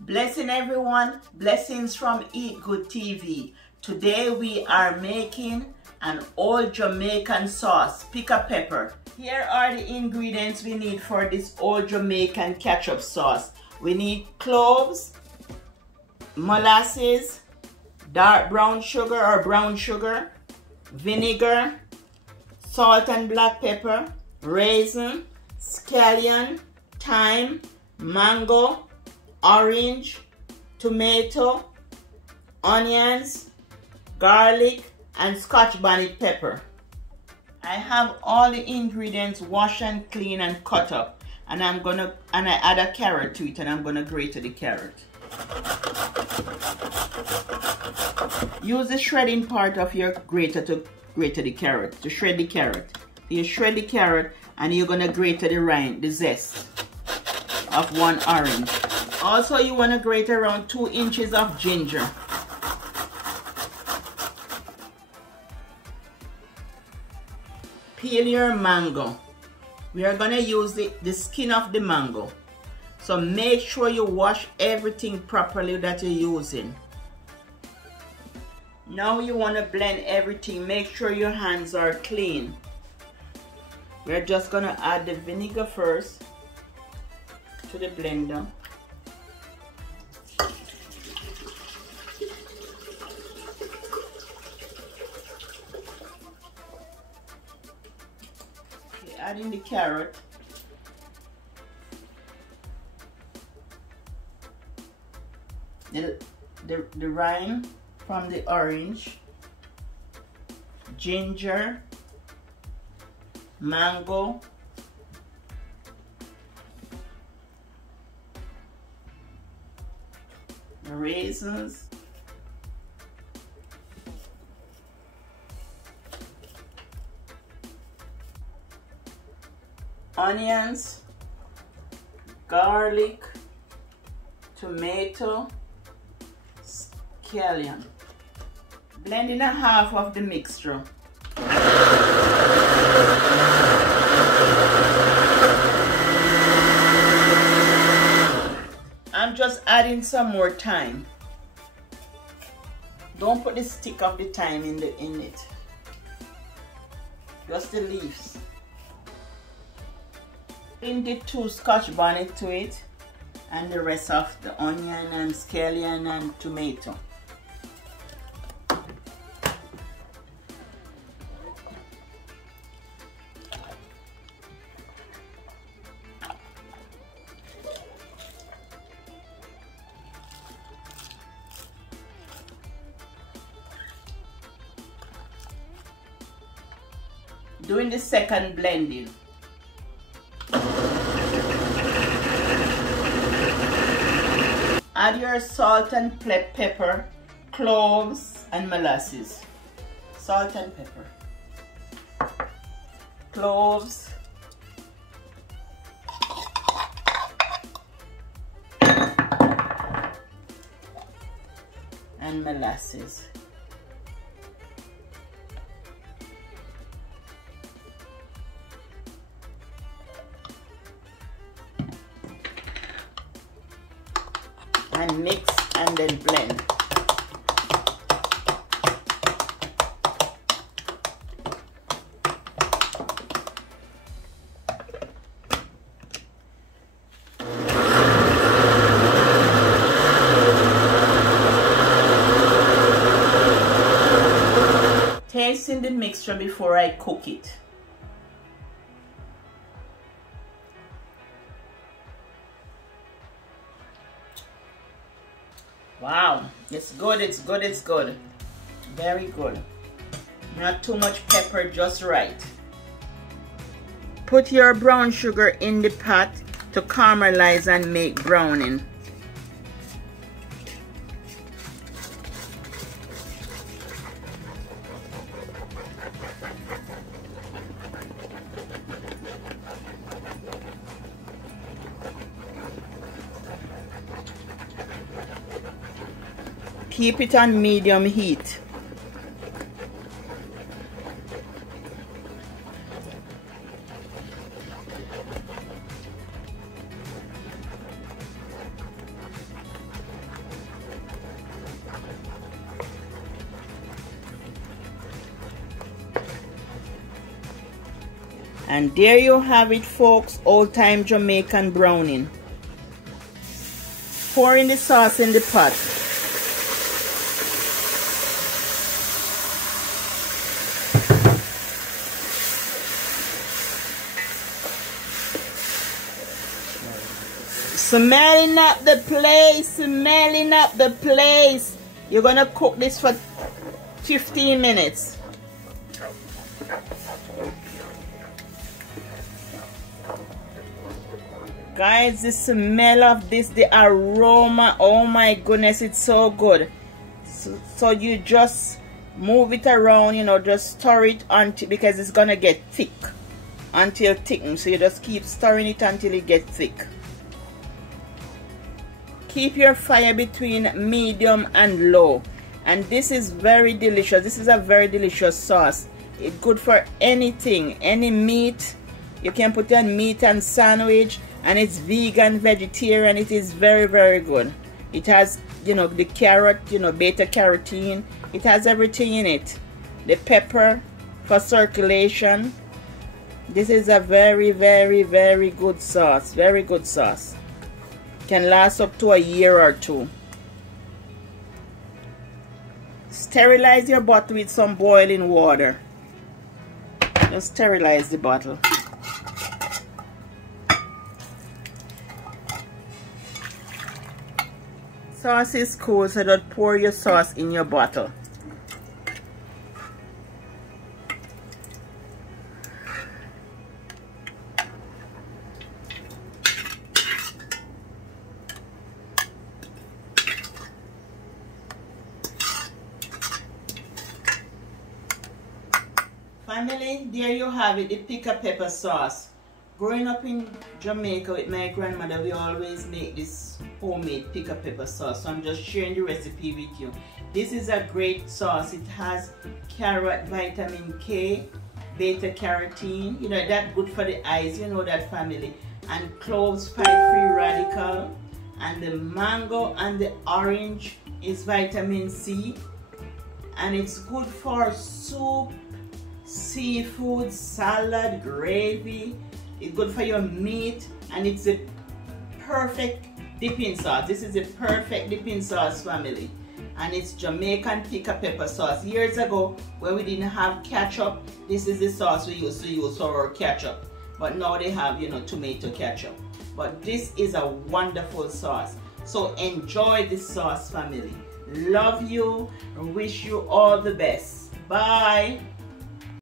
Blessing everyone, blessings from Eat Good TV. Today we are making an old Jamaican sauce, Pickapeppa. Here are the ingredients we need for this old Jamaican ketchup sauce. We need cloves, molasses, dark brown sugar or brown sugar, vinegar, salt and black pepper, raisin, scallion, thyme, mango, orange, tomato, onions, garlic, and scotch bonnet pepper. I have all the ingredients washed and clean and cut up, and I add a carrot to it, and I'm gonna grate the carrot. Use the shredding part of your grater to grate the carrot, to shred the carrot. You shred the carrot and you're gonna grate the rind, the zest of one orange. Also, you want to grate around 2 inches of ginger. Peel your mango. We are going to use the skin of the mango. So make sure you wash everything properly that you're using. Now you want to blend everything. Make sure your hands are clean. We're just going to add the vinegar first to the blender. Add in the carrot, the rind from the orange, ginger, mango, raisins, onions, garlic, tomato, scallion. Blend in a half of the mixture. I'm just adding some more thyme. Don't put the stick of the thyme in it. Just the leaves. In the 2 scotch bonnet to it, and the rest of the onion and scallion and tomato. Doing the second blending. Add your salt and pepper, cloves, and molasses. Salt and pepper. Cloves. And molasses. And mix and then blend. Tasting the mixture before I cook it. Wow, it's good, it's good, it's good. Very good. Not too much pepper, just right. Put your brown sugar in the pot to caramelize and make browning. Keep it on medium heat. And there you have it, folks, old-time Jamaican browning. Pour in the sauce in the pot. Smelling up the place, smelling up the place. You're gonna cook this for 15 minutes. Guys, the smell of this, the aroma, oh my goodness, it's so good. So you just move it around, you know, just stir it until, because it's gonna get thick, until thicken. So you just keep stirring it until it gets thick. Keep your fire between medium and low. And this is very delicious. This is a very delicious sauce. It's good for anything, any meat. You can put on meat and sandwich, and it's vegan, vegetarian. It is very, very good. It has, you know, the carrot, you know, beta carotene. It has everything in it. The pepper for circulation. This is a very, very, very good sauce. Very good sauce. Can last up to a year or two. Sterilize your bottle with some boiling water. Just sterilize the bottle. Sauce is cool, so don't pour your sauce in your bottle. Family, there you have it, the Pickapeppa sauce. Growing up in Jamaica with my grandmother, we always make this homemade Pickapeppa sauce. So I'm just sharing the recipe with you. This is a great sauce. It has carrot, vitamin K, beta carotene. You know, that's good for the eyes, you know that, family. And cloves, 5 free radical. And the mango and the orange is vitamin C. And it's good for soup, seafood, salad, gravy. It's good for your meat, and it's a perfect dipping sauce. This is a perfect dipping sauce, family. And it's Jamaican Pickapeppa sauce. Years ago, when we didn't have ketchup, this is the sauce we used to use for our ketchup. But now they have, you know, tomato ketchup. But this is a wonderful sauce. So enjoy this sauce, family. Love you and wish you all the best. Bye.